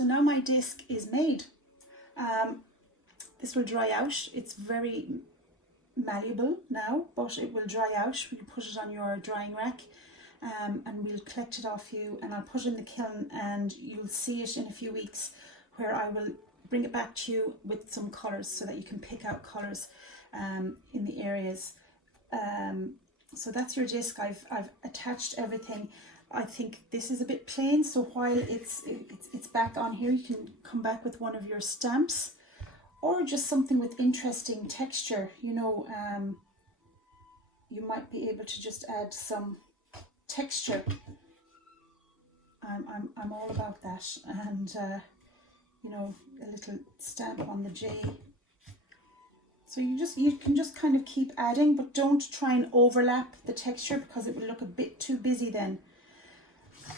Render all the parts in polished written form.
So now my disc is made. This will dry out. It's very malleable now, but it will dry out. We'll put it on your drying rack, and we'll collect it off you, and I'll put it in the kiln, and you'll see it in a few weeks, where I will bring it back to you with some colours so that you can pick out colours in the areas. So that's your disc. I've attached everything. I think this is a bit plain, so while it's back on here, you can come back with one of your stamps, or just something with interesting texture. You know, you might be able to just add some texture. I'm all about that, and you know, a little stamp on the J. So you can just kind of keep adding, but don't try and overlap the texture, because it will look a bit too busy then.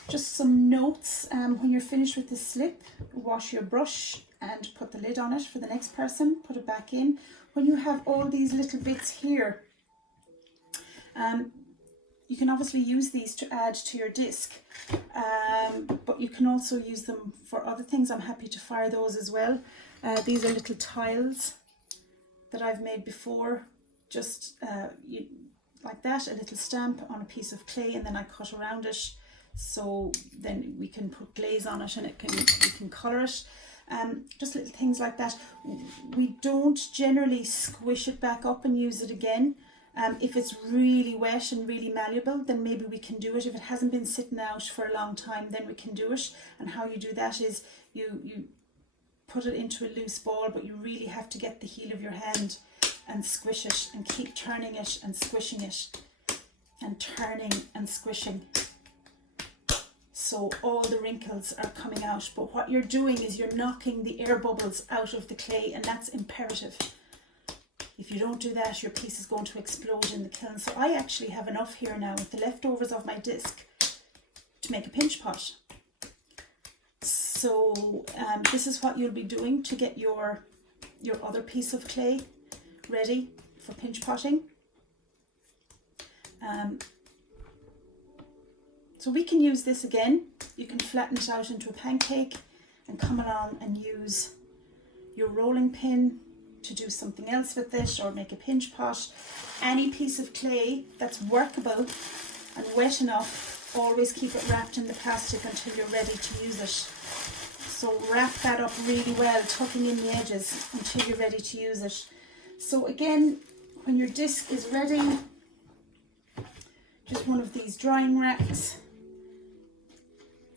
Just some notes. When you're finished with the slip, wash your brush and put the lid on it for the next person. Put it back in. When you have all these little bits here, you can obviously use these to add to your disc, but you can also use them for other things. I'm happy to fire those as well. These are little tiles that I've made before, just like that, a little stamp on a piece of clay, and then I cut around it, so then we can put glaze on it, and we can colour it. Just little things like that. We don't generally squish it back up and use it again. If it's really wet and really malleable, then maybe we can do it. If it hasn't been sitting out for a long time, then we can do it. And how you do that is you put it into a loose ball, but you really have to get the heel of your hand and squish it, and keep turning it and squishing it, and turning and squishing, so all the wrinkles are coming out. But what you're doing is you're knocking the air bubbles out of the clay, and that's imperative. If you don't do that, your piece is going to explode in the kiln. So I actually have enough here now with the leftovers of my disc to make a pinch pot. So this is what you'll be doing to get your other piece of clay ready for pinch potting. So we can use this again. You can flatten it out into a pancake and come along and use your rolling pin to do something else with it, or make a pinch pot. Any piece of clay that's workable and wet enough, always keep it wrapped in the plastic until you're ready to use it. So wrap that up really well, tucking in the edges until you're ready to use it. So again, when your disc is ready, just one of these drying racks.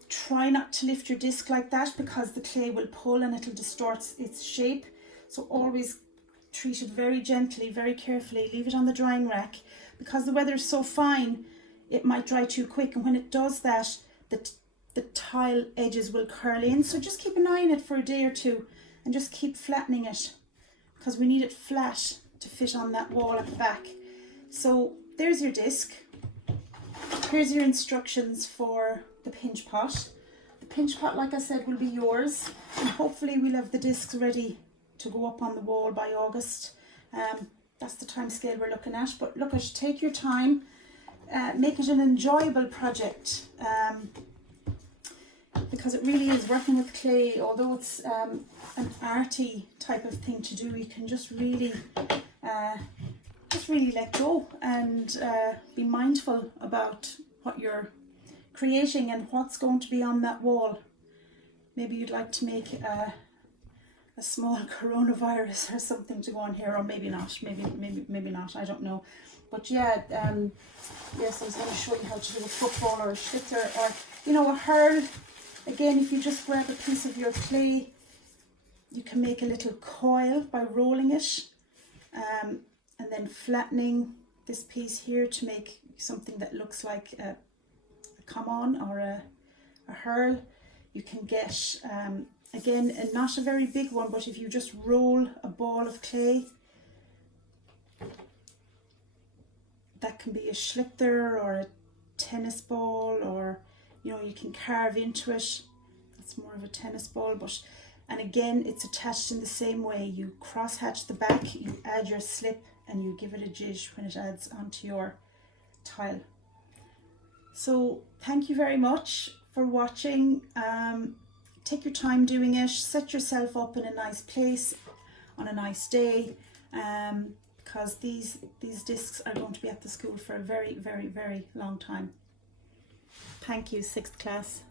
Try not to lift your disc like that, because the clay will pull and it'll distort its shape. So always treat it very gently, very carefully. Leave it on the drying rack, because the weather is so fine, it might dry too quick. And when it does that, the tile edges will curl in. So just keep an eye on it for a day or two, and just keep flattening it, because we need it flat to fit on that wall at the back. So there's your disc. Here's your instructions for the pinch pot. The pinch pot, like I said, will be yours, and hopefully we'll have the discs ready to go up on the wall by August. That's the time scale we're looking at. But look, take your time, make it an enjoyable project, because it really is working with clay. Although it's an arty type of thing to do, you can just really let go and be mindful about what you're creating and what's going to be on that wall. Maybe you'd like to make a small coronavirus or something to go on here, or maybe not, maybe not, I don't know. But yeah, yes, I was going to show you how to do a football or a schlitter, or you know, a hurl. Again, if you just grab a piece of your clay, you can make a little coil by rolling it, and then flattening this piece here to make something that looks like a come on or a hurl. You can get again, not a very big one, but if you just roll a ball of clay, that can be a schlitter or a tennis ball, or you know, you can carve into it. That's more of a tennis ball, but and again, it's attached in the same way. You cross hatch the back, you add your slip, and you give it a jig when it adds onto your tile. So thank you very much for watching. take your time doing it, set yourself up in a nice place on a nice day, because these discs are going to be at the school for a very, very, very long time. Thank you, 6th class.